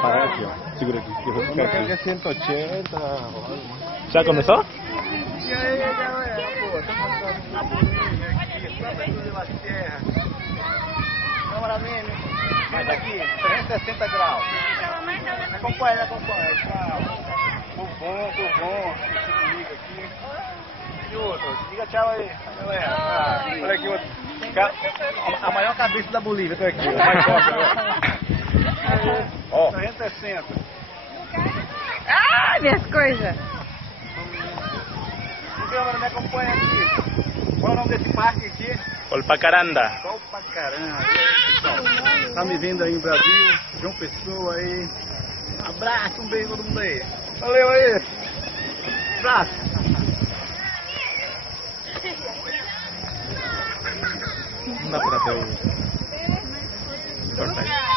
Para aqui, ó. Segura aqui, que eu vou ficar aqui. É 180. Já começou? E aí, galera? Pô, tô mostrando uma bolinha aqui, só pra fazer uma terra. Cameraman, mas aqui, 360 graus. Acompanha, acompanha. Por bom. Liga aqui. E outro, diga tchau aí, galera. Olha aqui outro. A maior cabeça da Bolívia, tô aqui. Mais forte agora. Ó. 360. Ah, minhas coisas. Câmera, me acompanha aqui. Qual é o nome desse parque aqui? Colpacaranda. Colpacaranda. Tá me vendo aí em Brasil, João Pessoa aí. Um abraço, um beijo todo mundo aí. Valeu aí. Abraço. Não dá pra ver o... Corta aí.